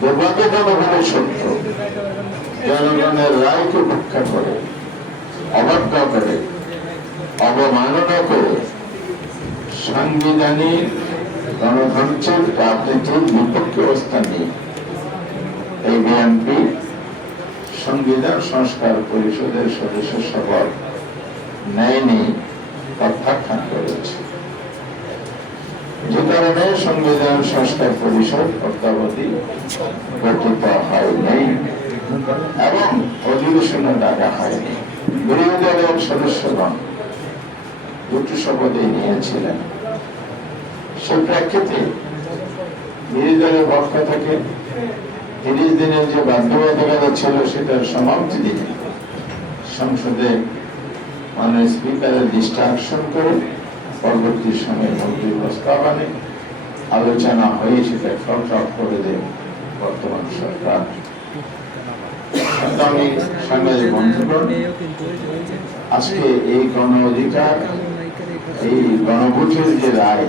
দুর্ভাগ্যজনক হলে সত্য, জনগণের রায়কে উপেক্ষা করে, অবজ্ঞা করে, অবমাননা করে সাংবিধানিক গণতন্ত্রের রাজনীতির বিপক্ষে অবস্থান নিয়ে এই বিএনপি সংবিধান সংস্কার পরিষদের সদস্য শপথ নেয়নি, প্রত্যাখ্যান করেছে। যে কারণে সংবিধান সংস্কার পরিষদ অদ্যাবধি গঠিত হয়নি এবং অধিবেশনে ডাকা হয়নি। বিরোধী দলের সদস্যগণ দুটি শপথে নিয়েছিলেন। সে প্রেক্ষিতে বিরোধী দলের পক্ষ থেকে 30 দিনের যে বাধ্যবাধকতা ছিল সেটার সমাপ্তি দিনে সংসদে মাননীয় স্পিকারের দৃষ্টি আকর্ষণ করে পরবর্তী সময়ে মন্ত্রী প্রস্তাব আনে, আলোচনা হয়ে সেটা ফলপ্রদ করে দেন বর্তমান সরকার। সাংবাদিক বন্ধুগণ, আজকে এই গণ অধিকার, এই গণভোটের যে রায়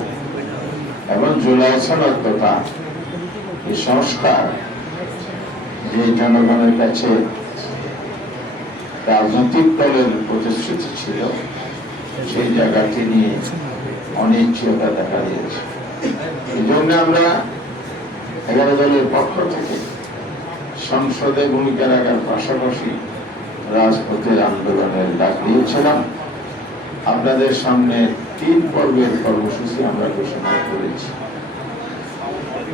এবং জুলাই সনদ তথা এই সংস্কার যে জনগণের কাছে রাজনৈতিক দলের প্রতিশ্রুতি ছিল, সেই জায়গাটি নিয়ে অনিশ্চয়তা দেখা দিয়েছে। এই জন্য আমরা 11 দলের পক্ষ থেকে সংসদে ভূমিকা রাখার পাশাপাশি রাজপথের আন্দোলনের ডাক দিয়েছিলাম। আপনাদের সামনে 3 পর্বের কর্মসূচি আমরা ঘোষণা করেছি।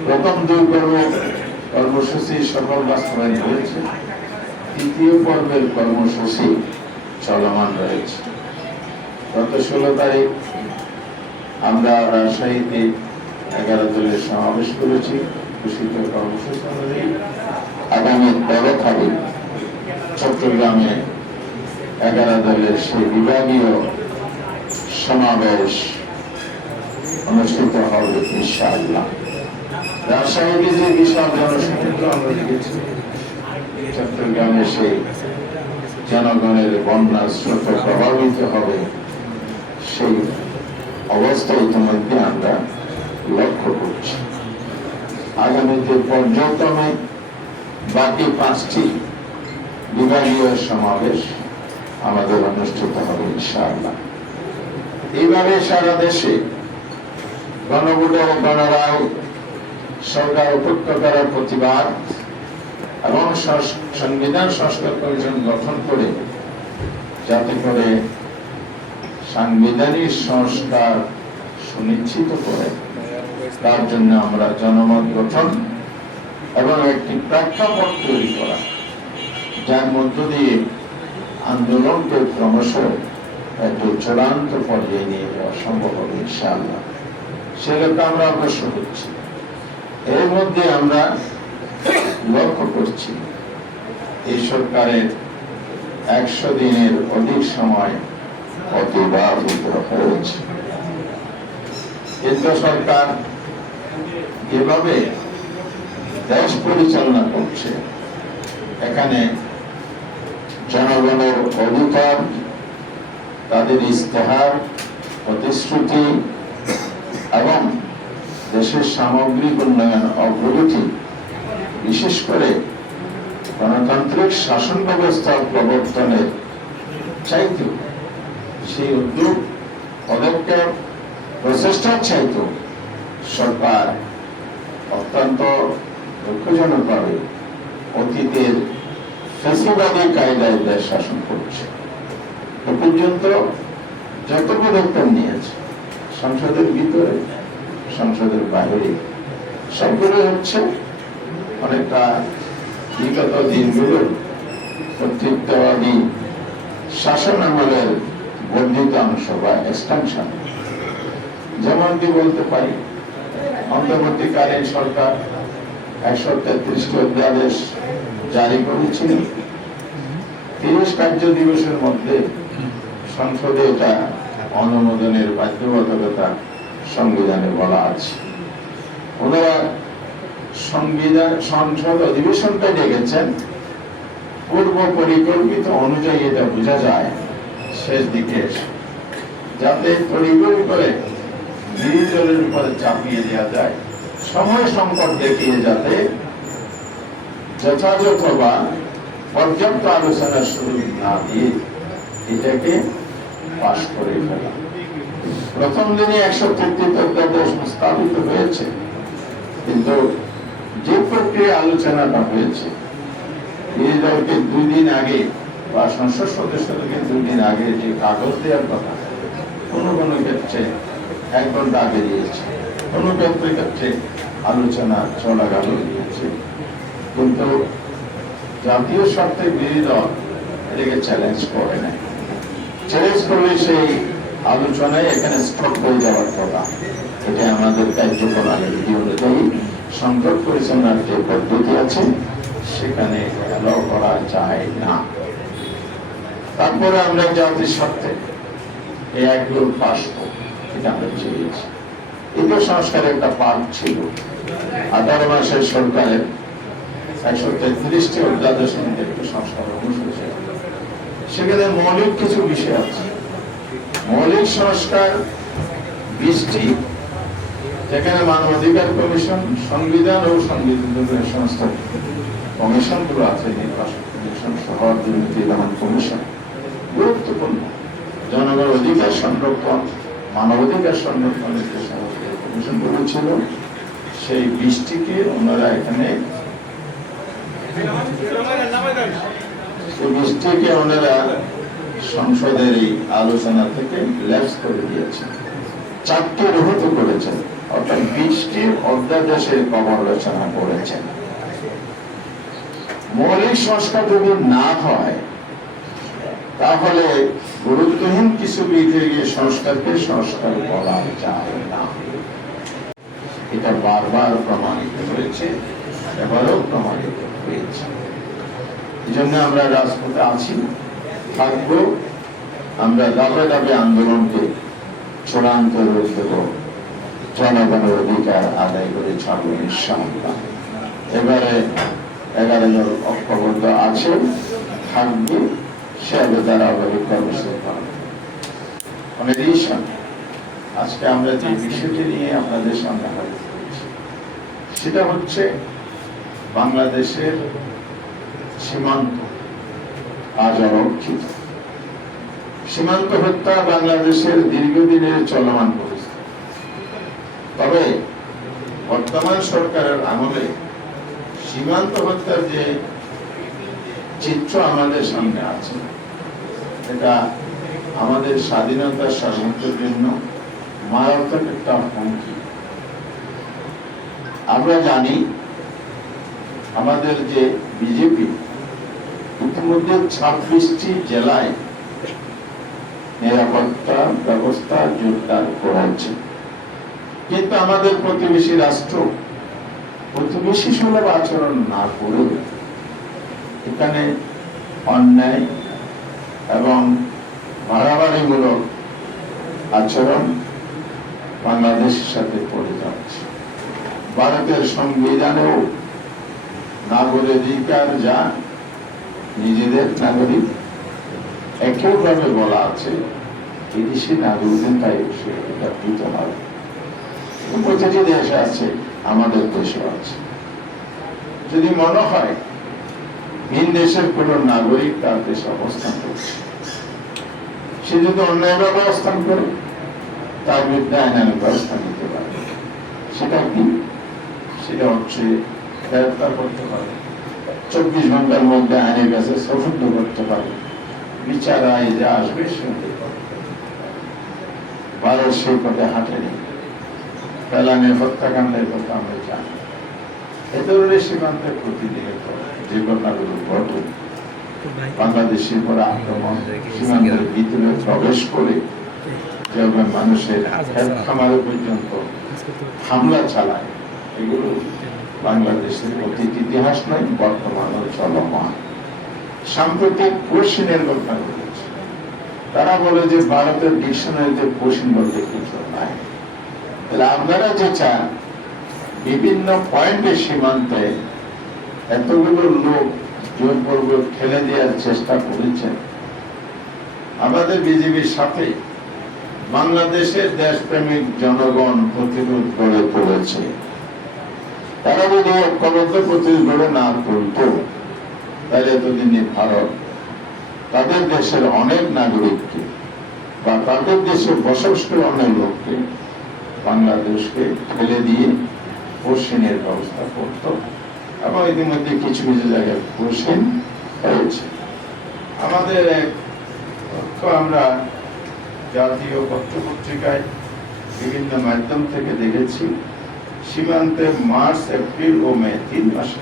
প্রথম 2 পর্ব কর্মসূচি সফল বাস্তবায়ন হয়েছে, 3য় পর্বের কর্মসূচি চলমান রয়েছে। গত 16 তারিখ আমরা রাজশাহীতে 11 দলের সমাবেশ করেছি। ঘোষিত কর্মসূচি অনুযায়ী আগামী 13 তারিখ চট্টগ্রামে 11 দলের সেই বিভাগীয় সমাবেশ অনুষ্ঠিত হবে ইনশাআল্লাহ। রাজশাহীতে যে বিশাল জনসমুদ্র আমরা দেখেছি, চট্টগ্রামে সেই জনগণের বন্যার স্রোত প্রভাবিত হবে, সেই অবস্থা ইতিমধ্যে আমরা লক্ষ্য করছি। আগামীতে পর্যটনে বাকি 5টি বিভাগীয় সমাবেশ আমাদের অনুষ্ঠিত হবে ইনশাআল্লাহ। এইভাবে সারা দেশে গণভোট ও গণরায় সরকার উপেক্ষা করার প্রতিবাদ এবং সংবিধান সংস্কার কমিশন গঠন করে যাতে করে সাংবিধানিক সংস্কার সুনিশ্চিত করে, তার জন্য আমরা জনমত গঠন এবং একটি প্রেক্ষাপট তৈরি করা, যার মধ্য দিয়ে আন্দোলনকে ক্রমশ একটি চূড়ান্ত পর্যায়ে নিয়ে যাওয়া সম্ভব হবে ইনশাআল্লাহ। সেটা আমরা অগ্রসর হচ্ছি। এর মধ্যে আমরা লক্ষ্য করছি এই সরকারের 100 দিনের অধিক সময় অতিবাহিত হয়েছে। কেন্দ্র সরকার যেভাবে দেশ পরিচালনা করছে, এখানে জনগণের অধিকার, তাদের ইস্তেহার, প্রতিশ্রুতি এবং দেশের সামগ্রিক উন্নয়ন অগ্রগতি, বিশেষ করে গণতান্ত্রিক শাসন ব্যবস্থা প্রবর্তনের চাইতেও, সেই উদ্যোগ, পদক্ষেপ, প্রচেষ্টার চাইতেও সরকার অত্যন্ত দুঃখজনকভাবে অতীতের ফ্যাসিবাদী কায়দায় দেশ শাসন করছে। এ পর্যন্ত যত পদক্ষেপ নিয়েছে, সংসদের ভিতরে, সংসদের বাইরে, সবগুলো হচ্ছে অনেকটা বিগত দিনগুলোর কর্তৃত্ববাদী শাসন আমলের বর্ধিত অংশ বা এক্সটেনশন। যেমনটি বলতে পারি, অন্তর্বর্তীকালীন সরকার 133টি অধ্যাদেশ জারি করেছিল। 30 কার্য দিবসের মধ্যে সংসদে এটা অনুমোদনের বাধ্যবাধকতা সংবিধানে বলা আছে। ওনারা সংসদ অধিবেশনটা ডেকেছেন পূর্ব পরিকল্পিত অনুযায়ী, এটা বোঝা যায় শেষ দিকে যাতে তড়িঘড়ি করে বিরোধী দলের উপরে চাপিয়ে দেওয়া যায়, সময় সংকট দেখিয়ে যাতে যথাযথ বা পর্যাপ্ত আলোচনার সুযোগ না দিয়ে এটাকে পাশ করে ফেলা। প্রথম দিনে 133 অধ্যাদেশ স্থাপিত হয়েছে, কিন্তু যে প্রক্রিয়া আলোচনাটা হয়েছে বিরোধী দলকে 2 দিন আগে বা সংসদ সদস্যদেরকে 2 দিন আগে যে কাগজ দেওয়ার কথা, কোনো কোনো ক্ষেত্রে 1 ঘন্টা আগে দিয়েছে, কোনো ক্ষেত্রে আলোচনা চলাকালীন দিয়েছে। কিন্তু জাতীয় স্বার্থে বিরোধী দল এটাকে চ্যালেঞ্জ করে নাই। চ্যালেঞ্জ করলে সেই আলোচনায় এখানে স্টপ হয়ে যাওয়ার কথা। এটা আমাদের কার্যপ্রণালী বিধি অনুযায়ী সংসদ পরিচালনার যে পদ্ধতি আছে সেখানে অ্যালাউ করা যায় না। তারপরে আমরা জাতির স্বার্থে এই একগুলো পাস এটা আমরা চেয়েছি। এটা সংস্কারের একটা পার্ট ছিল। 18 মাসের সরকারের 133টি অধ্যাদেশ একটু সংস্কার অনুষ্ঠিত। সেখানে মৌলিক কিছু বিষয় আছে। মৌলিক সংস্কার 20টি, যেখানে মানবাধিকার কমিশন, সংবিধান ও সংবিধানের সমস্ত কমিশনগুলো আছে, নির্বাচন কমিশন সহ দুর্নীতি দমন কমিশন, গুরুত্বপূর্ণ জনগণের অধিকার সংরক্ষণ, মানবাধিকার সংরক্ষণের যে সমস্ত কমিশনগুলো ছিল, সেই 20টিকে ওনারা এখানে ওনারা সংসদের এই আলোচনা থেকে ল্যাপস করে দিয়েছেন, 4টি রহিত করেছেন, অর্থাৎ 20টি অধ্যাদেশের কবরালোচনা করেছেন। মৌলিক সংস্কার যদি না হয় তাহলে গুরুত্বহীন কিছু বিষয়ে সংস্কারকে সংস্কার বলা যায় না। এটা বারবার প্রমাণিত হয়েছে, এবারও প্রমাণিত হয়েছে। এই জন্য আমরা রাজপথে আছি, থাকবো। আমরা ধাপে ধাপে আন্দোলনকে চূড়ান্ত রূপ দেব, জনগণের অধিকার আদায় করে ছাড়বো ইনশাআল্লাহ। এবারে 11 জন ঐক্যবদ্ধ আছে, থাকবে, সে তারা আজকে আমরা যে বিষয়টি নিয়ে আপনাদের সামনে হাজির করেছি সেটা হচ্ছে বাংলাদেশের সীমান্ত আজ অরক্ষিত। সীমান্ত হত্যা বাংলাদেশের দীর্ঘদিনের চলমান পরিস্থিতি। তবে বর্তমান সরকারের আমলে সীমান্ত হত্যার যে চিত্র আমাদের সামনে আছে, এটা আমাদের স্বাধীনতার সার্বভৌমত্বের জন্য মারাত্মক একটা হুমকি। আমরা জানি আমাদের যে বিজেপি ইতিমধ্যে 26টি জেলায় নিরাপত্তা ব্যবস্থা জোরদার করেছে, কিন্তু আমাদের প্রতিবেশী রাষ্ট্র প্রতিবেশী সুলভ আচরণ না করে এখানে অন্যায় এবং বাড়াবাড়িমূলক আচরণ বাংলাদেশের সাথে করে যাচ্ছে। ভারতের সংবিধানেও নাগরিক অধিকার যা নিজেদের নাগরিক একইভাবে বলা আছে, বিদেশি নাগরিকদের তাই এটা দিতে হবে। প্রতিটি দেশে আছে, আমাদের দেশেও আছে। যদি মনে হয় ভিন দেশের কোন নাগরিক তার দেশে অবস্থান করছে, সে যদি অন্যায়ভাবে অবস্থান করে তার বিরুদ্ধে আইনানুগ ব্যবস্থা নিতে পারে। সেটা কি? সেটা হচ্ছে গ্রেফতার করতে পারে, 24 ঘন্টার মধ্যে আইনের কাছে সফুদ্ধ করতে পারে, বিচার আয় যা আসবে শুনতে পারে। ভারত সেই পথে হাঁটেনি। ফেলানি হত্যাকাণ্ডের কথা আমরা জানি। এ ধরনের সীমান্তে প্রতিদিনের যে ঘটনাগুলো ঘটে, বাংলাদেশের পরে আক্রমণ, সীমান্তের ভিতরে প্রবেশ করে যেভাবে মানুষের খামারে পর্যন্ত হামলা চালায়, এগুলো বাংলাদেশের অতীত ইতিহাস নয়, বর্তমানে চলমান। সাম্প্রতিক কোশ্চিনের কথা বলেছে, তারা বলে যে ভারতের ডিকশনারিতে কোশ্চিন বলতে কিছু নাই। তাহলে আপনারা যে চান বিভিন্ন পয়েন্টে সীমান্তে এতগুলো লোক জোরপূর্বক ঠেলে দেওয়ার চেষ্টা করেছেন। আমাদের বিজেপির সাথে বাংলাদেশের দেশপ্রেমিক জনগণ প্রতিরোধ গড়ে তুলেছে। তারা যদি ঐক্যবদ্ধ প্রতিরোধ গড়ে না তুলত, তাহলে এতদিনে ভারত তাদের দেশের অনেক নাগরিককে বা তাদের দেশে বসবাসকারী অনেক লোককে বাংলাদেশকে ফেলে দিয়ে কোশ্চেনের ব্যবস্থা করত, এবং ইতিমধ্যে কিছু কিছু জায়গায় কোশ্চেন হয়েছে। আমাদের এক তথ্য আমরা জাতীয় পত্রপত্রিকায় বিভিন্ন মাধ্যম থেকে দেখেছি, সীমান্তে মার্চ, এপ্রিল ও মে 3 মাসে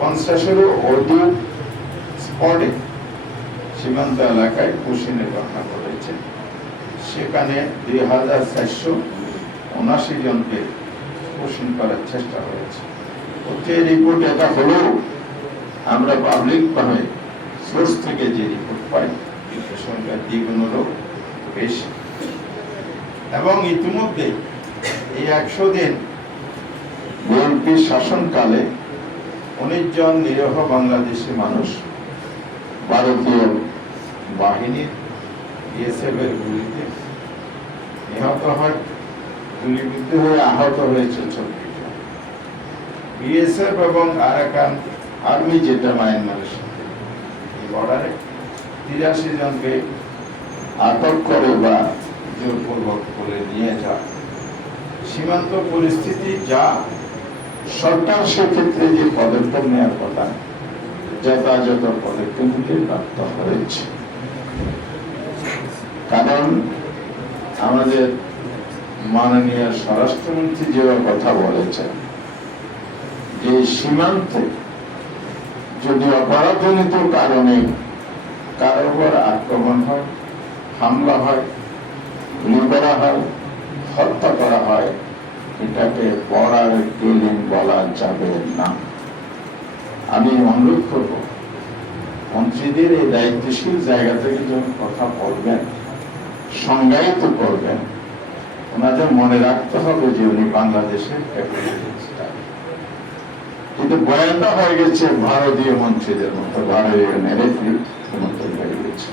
50-এরও অধিক স্পটে সীমান্ত এলাকায় কোশ্চেনের ঘটনা ঘটেছে। সেখানে 2479 জনকে কোশ্চেন করার চেষ্টা হয়েছে। রিপোর্ট এটা হলেও আমরা পাবলিক ভাবে সোর্স থেকে যে রিপোর্ট পাই এর সংখ্যা দ্বিগুণেরও বেশি। এবং ইতিমধ্যে এই 100 দিন বিএনপি শাসনকালে 19 জন নিরীহ বাংলাদেশি মানুষ ভারতীয় বাহিনীর বিএসএফ এর গুলিতে নিহত হয়, গুলিবিদ্ধ হয়ে আহত হয়েছে 24 জন। বিএসএফ এবং আরাকান আর্মি, যেটা মায়ানমারের সাথে এই বর্ডারে, 83 জনকে আটক করে বা জোরপূর্বক করে নিয়ে যায়। সীমান্ত পরিস্থিতি যা, সরকার সেক্ষেত্রে যে পদক্ষেপ নেওয়ার কথা যথাযথ পদক্ষেপ নিতে ব্যর্থ হয়েছে। কারণ আমাদের মাননীয় স্বরাষ্ট্রমন্ত্রী যে কথা বলেছেন যে সীমান্তে যদি অপরাধজনিত কারণে কারোর উপর আক্রমণ হয়, হামলা হয়, গুলি করা হয়, হত্যা করা হয়, এটাকে বর্ডার কিলিং বলা যাবে না। আমি অনুরোধ করব মন্ত্রীদের এই দায়িত্বশীল জায়গা থেকে যখন কথা বলবেন, সংজ্ঞায়িত করবেন, ওনাদের মনে রাখতে হবে যে উনি বাংলাদেশের কিন্তু বয়ানটা হয়ে গেছে ভারতীয় মন্ত্রীদের মতো, ভারতীয় নেরেটিভ মতো হয়ে গেছে।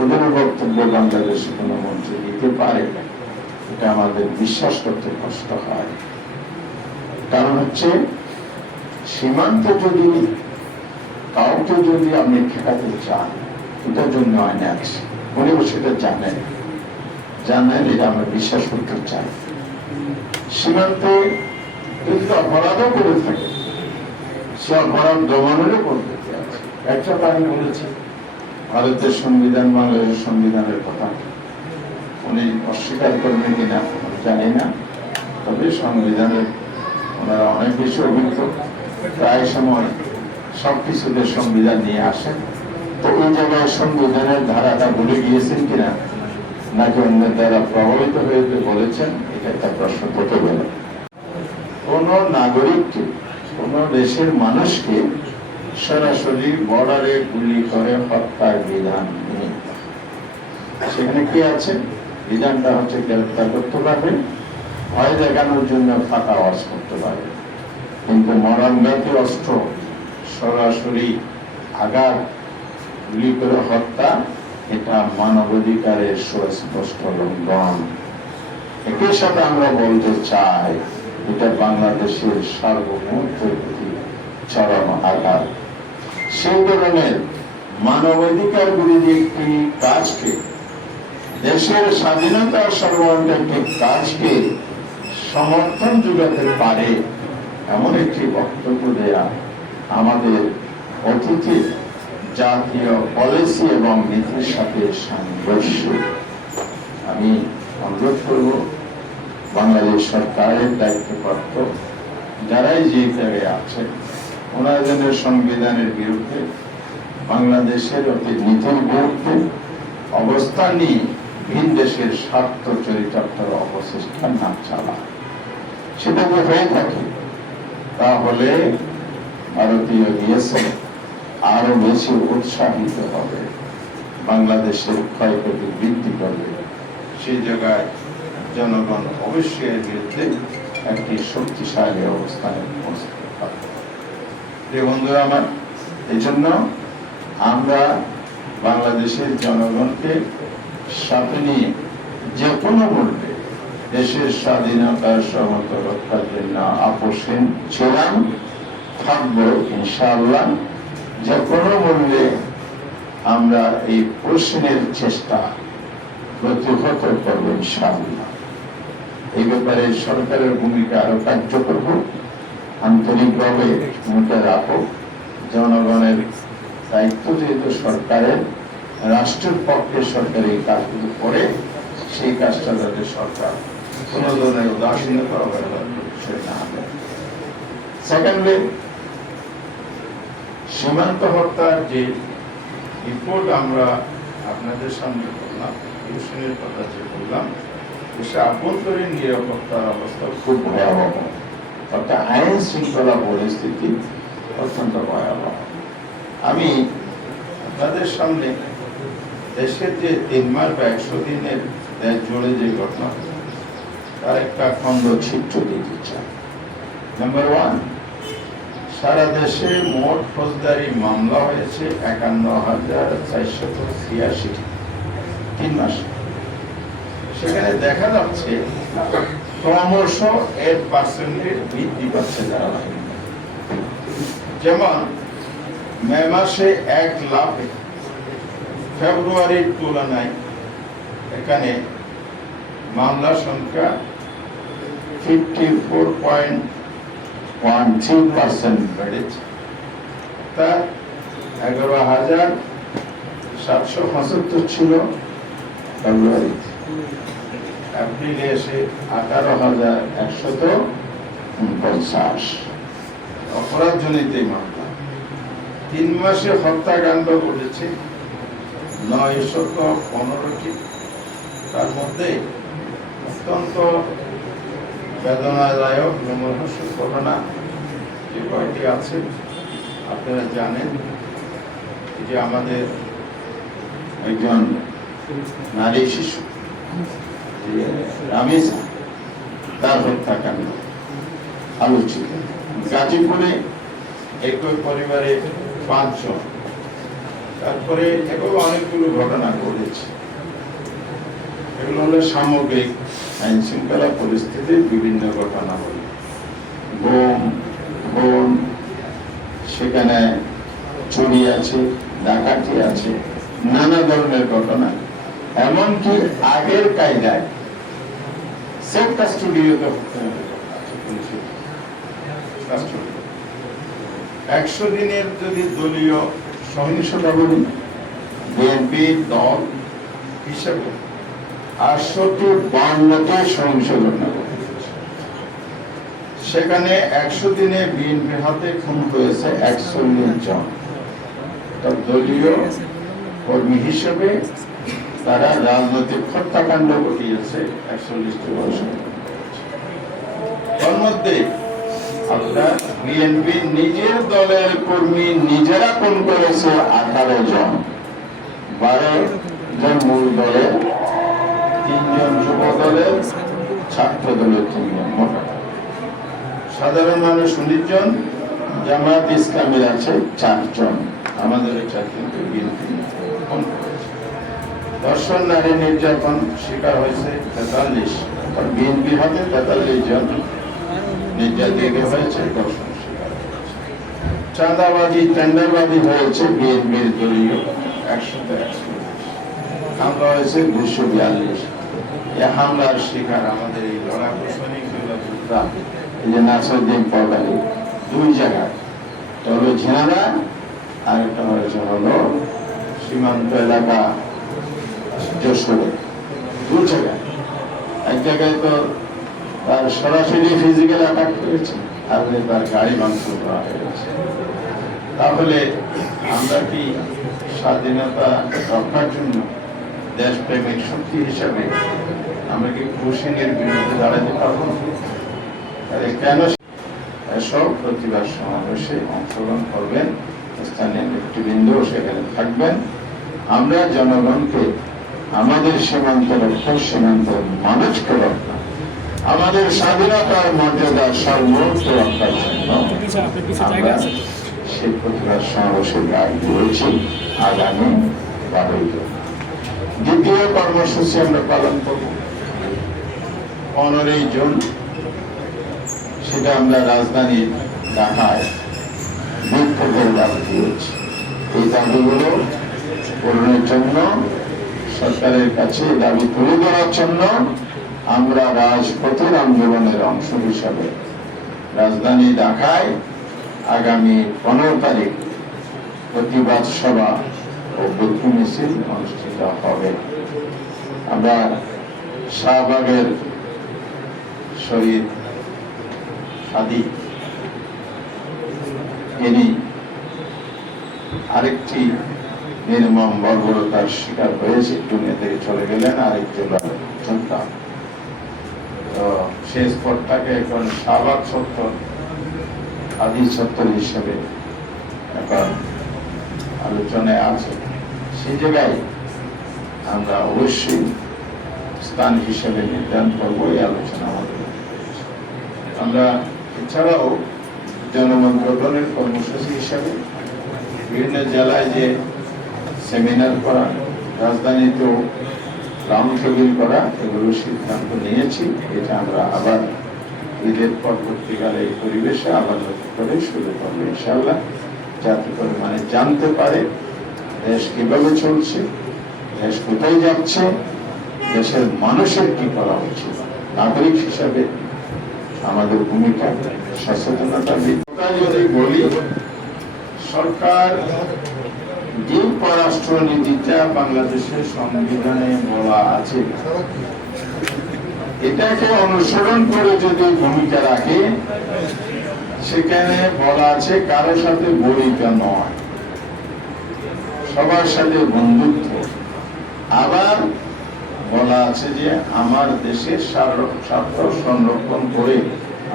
ওদের বক্তব্য বাংলাদেশে কোনো মন্ত্রী দিতে পারে না, এটা আমাদের বিশ্বাস করতে কষ্ট হয়। কারণ হচ্ছে সীমান্তে যদি কাউকে যদি আপনি ঠেকাতে চান, এটার জন্য আইনে আছে, উনি সেটা জানেন, এটা আমরা বিশ্বাস করতে চাই। সীমান্তে যদি অপরাধও করে থাকে, সে অপরাধ দমনেরও পদ্ধতি আছে। একটা আমি বলেছি, ভারতের সংবিধান, বাংলাদেশের সংবিধানের কথা উনি অস্বীকার করবেন কিনা জানি না, তবে সংবিধানের ওনারা অনেক বেশি অভিজ্ঞ, প্রায় সময় সবকিছুতে সংবিধান নিয়ে আসেন। তো ওই জায়গায় সংবিধানের ধারাটা ভুলে গিয়েছেন কিনা, নাকি অন্যের দ্বারা প্রভাবিত হয়ে বলেছেন, এটা একটা প্রশ্ন থেকে গেল। কোন নাগরিককে, কোন দেশের মানুষকে সরাসরি বর্ডারে গুলি করে হত্যার বিধান নেই। সেখানে কি আছে? বিধানটা হচ্ছে গ্রেফতার করতে পারবে, ভয় দেখানোর জন্য ফাঁকা আওয়াজ করতে পারবে, কিন্তু মরণঘাতী অস্ত্র সরাসরি আঘাত, গুলি করে হত্যা, এটা মানবাধিকারের সুস্পষ্ট লঙ্ঘন। একই সাথে আমরা বলতে চাই, এটা বাংলাদেশের সার্বভৌমত্বের প্রতি চরম আঘাত। সেই ধরনের মানবাধিকার বিরোধী একটি কাজকে, দেশের স্বাধীনতার সর্বাঙ্গীন একটি কাজকে সমর্থন যোগাতে পারে এমন একটি বক্তব্য দেয়া আমাদের অতীতে জাতীয় পলিসি এবং নীতির সাথে সাংঘর্ষিক। আমি অনুরোধ করব বাংলাদেশ সরকারের দায়িত্বপ্রাপ্ত যারাই যে জায়গায় আছেন, ওনাদের সংবিধানের বিরুদ্ধে, বাংলাদেশের নীতির বিরুদ্ধে অবস্থান নিয়ে ভিন দেশের স্বার্থ চরিতার্থের অপচেষ্টা না চালা। সেটা যে হয়ে থাকে, তাহলে ভারতীয় বিএসএফ আরো বেশি উৎসাহিত হবে, বাংলাদেশের ক্ষয়ক্ষতি বৃদ্ধি করবে। সেই জায়গায় জনগণ অবশ্যই এর বিরুদ্ধে একটি শক্তিশালী অবস্থানে পৌঁছতে পারবে। বন্ধুরা আমার, এই জন্য আমরা বাংলাদেশের জনগণকে সাথে নিয়ে যে কোনো মূল্যে দেশের স্বাধীনতার সমত রক্ষার জন্য আপোষহীন ছিলাম, থাকবো ইনশাআল্লাহ। যে কোনো মূল্যে আমরা এই প্রশ্নের চেষ্টা প্রতিহত করবো ইনশাআল্লাহ। এই ব্যাপারে সরকারের ভূমিকা আরো কার্যকর হোক, আন্তরিকভাবে ভূমিকা রাখো। জনগণের দায়িত্ব যেহেতু সরকারের, রাষ্ট্রের পক্ষে সরকার এই কাজগুলো করে, সেই কাজটা যাতে সরকার কোনো ধরনের উদাসীনতা না হয়। সেকেন্ডলি, সীমান্ত হত্যার যে রিপোর্ট আমরা আপনাদের সামনে করলাম, কমিশনের কথা যে বললাম, সে আভ্যন্তরীণ নিরাপত্তার অবস্থা খুব ভয়াবহ, অর্থাৎ আইন শৃঙ্খলা পরিস্থিতি অত্যন্ত ভয়াবহ। আমি আপনাদের সামনে দেশের যে 3 মাস বা 100 দিনের দেশ জুড়ে যে ঘটনা, তার একটা খণ্ড চিত্র দিতে চাই। নাম্বার 1, সারা দেশে মোট ফৌজদারি মামলা হয়েছে 51,486 3 মাসে। সেখানে দেখা যাচ্ছে ক্রমশ এর পার্সেন্টেজ বৃদ্ধি পাচ্ছে ধারাবাহিক। যেমন মে মাসে 1 লাখ, ফেব্রুয়ারির তুলনায় এখানে মামলার সংখ্যা 54.13% বেড়েছে। তার 11,775 ছিল ফেব্রুয়ারিতে, এপ্রিলে এসে 18,149 অপরাধজনিত মামলা। 3 মাসে হত্যাকাণ্ড ঘটেছে 915টি। তার মধ্যে অত্যন্ত বেদনাদায়ক রোমহর্ষক ঘটনা যে কয়টি আছে আপনারা জানেন, যে আমাদের একজন নারী শিশু রামেসা, তার হত্যাকাণ্ড আলোচিত। গাজীপুরে একই পরিবারে 5 জন। তারপরে এভাবে অনেকগুলো ঘটনা ঘটেছে। এগুলো হলো সামগ্রিক আইন শৃঙ্খলা পরিস্থিতির বিভিন্ন ঘটনা হল। বোম, সেখানে চুরি আছে, ডাকাতি আছে, নানা ধরনের ঘটনা। এমনকি আগের কায়দায় সেফ কাস্টোডিও 100 দিনের যদি দলীয় সহিংসতা বলি, বিএনপি দল হিসেবে 852টি সহিংস ঘটনা ঘটেছে। সেখানে 100 দিনে বিএনপির হাতে খুন হয়েছে 41 জন। দলীয় কর্মী হিসেবে তারা রাজনৈতিক হত্যাকাণ্ড ঘটিয়েছে 41টি বছর। তার মধ্যে আপনার বিএনপি নিজের দলের কর্মী নিজেরা খুন করেছে 18 জন। 12 জন মূল দলের, 3 জন যুব দলের, ছাত্র দলের 3 জন, মোট সাধারণ মানুষ 19 জন, জামায়াত ইসলামীর আছে 4 জন। আমাদের এটা কিন্তু বিএনপি খুন করেছে। ধর্ষণ, নারী নির্যাতন শিকার হয়েছে 43, বিএনপির হাতে 43 জন নির্যাতিত হয়েছে, ধর্ষণ শিকার হয়েছে। চাঁদাবাদী, টেন্ডারবাদী হয়েছে বিএনপির দলীয় 141, হামলা হয়েছে 242। এই হামলার শিকার আমাদের এই লড়াকু সৈনিক যোদ্ধা, এই যে নাসিরউদ্দিন পদালি, 2 জায়গায়, একটা হলো ঝিনাইদহ আর একটা হয়েছে হলো সীমান্ত এলাকা যশোরে, 2 জায়গায়। এক জায়গায় তো তার সরাসরি ফিজিক্যাল অ্যাটাক করেছে, আর তার গাড়ি ভাঙচুর করা হয়েছে। তাহলে আমরা কি স্বাধীনতা রক্ষার জন্য দেশপ্রেমিক শক্তি হিসাবে আমরা কি খুশিনের বিরুদ্ধে দাঁড়াতে পারবো না? কেন এসব প্রতিবাদ সমাবেশে অংশগ্রহণ করবেন, স্থানীয় নেতৃবৃন্দ সেখানে থাকবেন। আমরা জনগণকে আমাদের সীমান্ত রক্ষা, সীমান্ত মানুষকে রক্ষা, আমাদের স্বাধীনতার মর্যাদা সর্বোচ্চ রক্ষার জন্য আমরা সেই প্রতিবাদ সমাবেশে ডাক দিয়েছি আগামী 12 জুন। দ্বিতীয় কর্মসূচি আমরা পালন করব 15ই জুন সেটা আমরা রাজধানীর ঢাকায় বিক্ষোভের দাবি দিয়েছি। এই দাবিগুলো পূরণের জন্য সরকারের কাছে দাবি তুলে দেওয়ার জন্য আমরা রাজপথের আন্দোলনের অংশ হিসাবে রাজধানী ঢাকায় আগামী 15 তারিখ প্রতিবাদ সভা ও বিক্ষোভ মিছিল অনুষ্ঠিত হবে। আমরা শাহবাগের শহীদ হাদি ইনি আরেকটি নির্মম বর্বরতার শিকার হয়েছে, দুনিয়া থেকে চলে গেলেন আরেকজন সন্তান। তো সেই স্পটটাকে এখন শাহবাগ চত্বর হাদি চত্বর হিসেবে এখন আলোচনায় আছে। সেই জায়গায় আমরা অবশ্যই স্থান হিসেবে নির্ধারণ করবো। এই আলোচনা আমাদের আমরা এছাড়াও জনমত গঠনের কর্মসূচি হিসাবে বিভিন্ন জেলায় যে সেমিনার করা, রাজধানীতেও রাউন্ড টেবিল করা, এগুলো সিদ্ধান্ত নিয়েছি। এটা আমরা আবার ঈদের পরবর্তীকালে এই পরিবেশে আবার লক্ষ্য করে শুরু করবো ইনশাআল্লাহ, যাতে করে মানে জানতে পারে দেশ কিভাবে চলছে, দেশ কোথায় যাচ্ছে, দেশের মানুষের কি করা উচিত, নাগরিক হিসাবে আমাদের ভূমিকা, সচেতনতা। যদি বলি, সরকার যে পররাষ্ট্র নীতিটা বাংলাদেশের সংবিধানে বলা আছে এটাকে অনুসরণ করে যদি ভূমিকা রাখে, সেখানে বলা আছে কারোর সাথে বৈরিতা নয়, সবার সাথে বন্ধুত্ব। আবার বলা আছে যে আমার দেশের স্বার্থ সংরক্ষণ করে,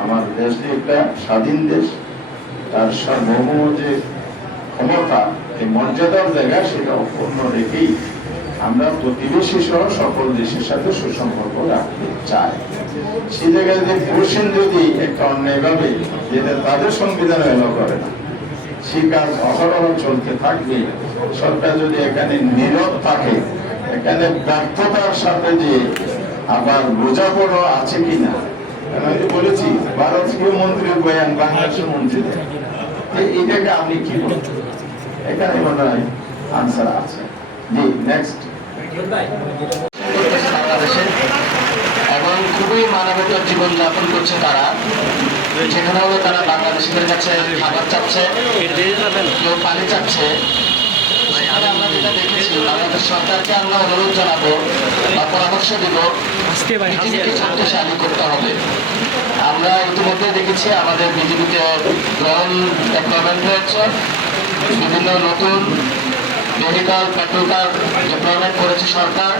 আমার দেশ যে একটা স্বাধীন দেশ, তার সার্বভৌম যে ক্ষমতা, এই মর্যাদার জায়গা, সেটা অক্ষুণ্ণ রেখেই আমরা প্রতিবেশী সহ সকল দেশের সাথে সুসম্পর্ক রাখতে চাই। সেই জায়গায় যে কোশ্চেন যদি একটা অন্যায়ভাবে, যেটা তাদের সংবিধান এলাও করে না, সেই কাজ অহরহ চলতে থাকবে। সরকার যদি এখানে নীরব থাকে, এখানে ব্যর্থতার সাথে যে আবার বোঝাপড়া আছে কিনা, আমি বলেছি ভারতীয় মন্ত্রীর বয়ান বাংলাদেশের মন্ত্রীদের, এটাকে আমি কি বলছি, এখানে মনে হয় আনসার আছে। জি, নেক্সট। বাংলাদেশে এবং খুবই মানবতার জীবন যাপন করছে তারা, যেখানে হলো তারা বাংলাদেশিদের কাছে খাবার চাচ্ছে, কেউ পানি চাচ্ছে। আমরা যেটা দেখেছি, বাংলাদেশ সরকারকে আমরা অনুরোধ জানাবো বা পরামর্শ দিব, বিজেপিকে শক্তিশালী করতে হবে। আমরা ইতিমধ্যে দেখেছি আমাদের বিজেপিতে ড্রোন ডেভেলপমেন্ট হয়েছে, বিভিন্ন নতুন ভেহিকল পেট্রোল কার ডেভেলপমেন্ট করেছে সরকার,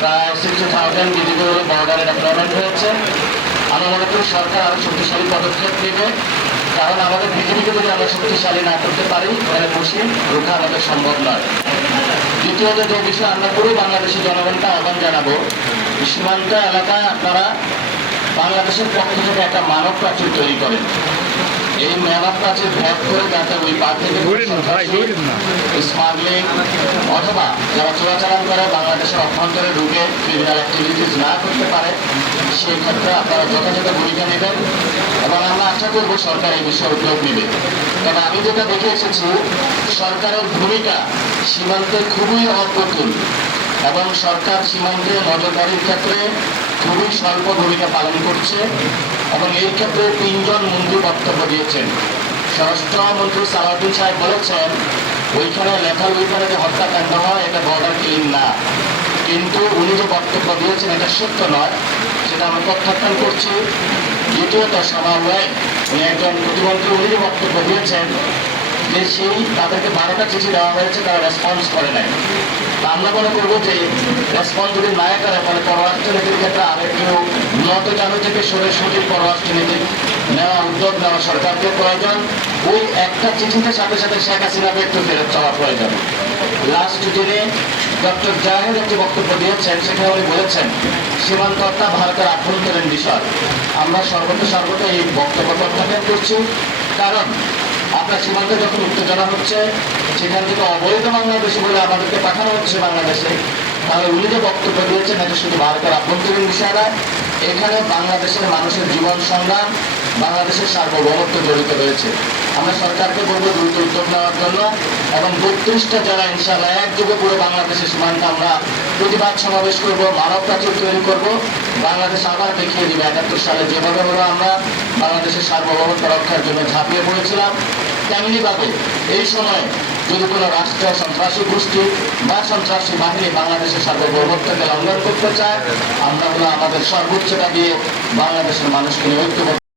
প্রায় 60,000 বিজেপি বর্ডারে ডেভেলপমেন্ট হয়েছে। আমরা মনে করি সরকার আরো শক্তিশালী পদক্ষেপ নেবে, কারণ আমাদের বিজেপিকে যদি আমরা শক্তিশালী না করতে পারি, তাহলে বসে রোখা আমাদের সম্ভব নয়। দ্বিতীয়ত যে বিষয়ে আমরা পুরো বাংলাদেশের জনগণকে আহ্বান জানাবো, সীমান্ত এলাকায় আপনারা বাংলাদেশের পক্ষ থেকে একটা মানব প্রাচীর তৈরি করেন। এই মানব প্রাচীর ভেদ করে যাতে ওই পার থেকে স্মাগলিং অথবা যারা চোরাচালান করে বাংলাদেশের অভ্যন্তরে ঢুকে ক্রিমিনাল অ্যাক্টিভিটিস না করতে পারে, সেই ক্ষেত্রে আপনারা যথাযথ ভূমিকা নেবেন এবং আমরা আশা করবো সরকার এই বিষয়ে উদ্যোগ নেবে। তবে আমি যেটা দেখে এসেছি, সরকারের ভূমিকা সীমান্তে খুবই অপ্রতুল এবং সরকার সীমান্তে নজরদারির ক্ষেত্রে খুবই স্বল্প ভূমিকা পালন করছে এবং এই ক্ষেত্রে 3 জন মন্ত্রী বক্তব্য দিয়েছেন। স্বরাষ্ট্রমন্ত্রী সালাউদ্দিন সাহেব বলেছেন ওইখানে লেখার ওইখানে যে হত্যাকাণ্ড হয় এটা বর্ডার কিলিং না, কিন্তু উনি যে বক্তব্য দিয়েছেন এটা সত্য নয়, সেটা আমরা প্রত্যাখ্যান করছি। দ্বিতীয়ত সমাবেশ উনি একজন প্রতিমন্ত্রী, উনি যে বক্তব্য দিয়েছেন যে সেই তাদেরকে 12টা চিঠি দেওয়া হয়েছে, তারা রেসপন্স করে নাই। আমরা মনে করবো যে রেসপন্স যদি না করে, ফলে পররাষ্ট্রনীতির ক্ষেত্রে আরেকটু নিয়ত জানু থেকে সরে পররাষ্ট্রনীতি নেওয়া, উদ্যোগ নেওয়া সরকারকে প্রয়োজন। ওই একটা চিঠিতে সাথে সাথে শেখ হাসিনাকে একটু ফেরত চাওয়া প্রয়োজন। লাস্ট দিনে ডক্টর জাহেদ একটি বক্তব্য দিয়েছেন, সেখানে উনি বলেছেন সীমান্ত হত্যা ভারতের আভ্যন্তরীণ বিষয়। আমরা সর্বত এই বক্তব্য প্রত্যাখ্যান করছি, কারণ আপনার সীমান্তে যখন উত্তেজনা হচ্ছে, সেখান থেকে অবৈধ বাংলাদেশি বলে আমাদেরকে পাঠানো হচ্ছে বাংলাদেশে, তাহলে উনি যে বক্তব্য দিয়েছেন এটা শুধু ভারতের আভ্যন্তরীণ বিষয় নয়, এখানে বাংলাদেশের মানুষের জীবন সংগ্রাম, বাংলাদেশের সার্বভৌমত্ব জড়িত রয়েছে। আমরা সরকারকে বলবো দ্রুত উদ্যোগ নেওয়ার জন্য, এবং 32টা জেলা ইনশাআল্লাহ একযোগে পুরো বাংলাদেশের সীমান্তে আমরা প্রতিবাদ সমাবেশ করব, মানব প্রাচীর তৈরি করব। বাংলাদেশ আবার দেখিয়ে দিবে 71 সালে যেভাবে হলো আমরা বাংলাদেশের সার্বভৌমত্ব রক্ষার জন্য ঝাঁপিয়ে পড়েছিলাম, তেমনিভাবে এই সময় যদি কোনো রাষ্ট্র সন্ত্রাসী গোষ্ঠী বা সন্ত্রাসী বাহিনী বাংলাদেশের সার্বভৌমত্বকে লঙ্ঘন করতে চায়, আমরা হলো আমাদের সর্বোচ্চটা দিয়ে বাংলাদেশের মানুষকে ঐক্যবদ্ধ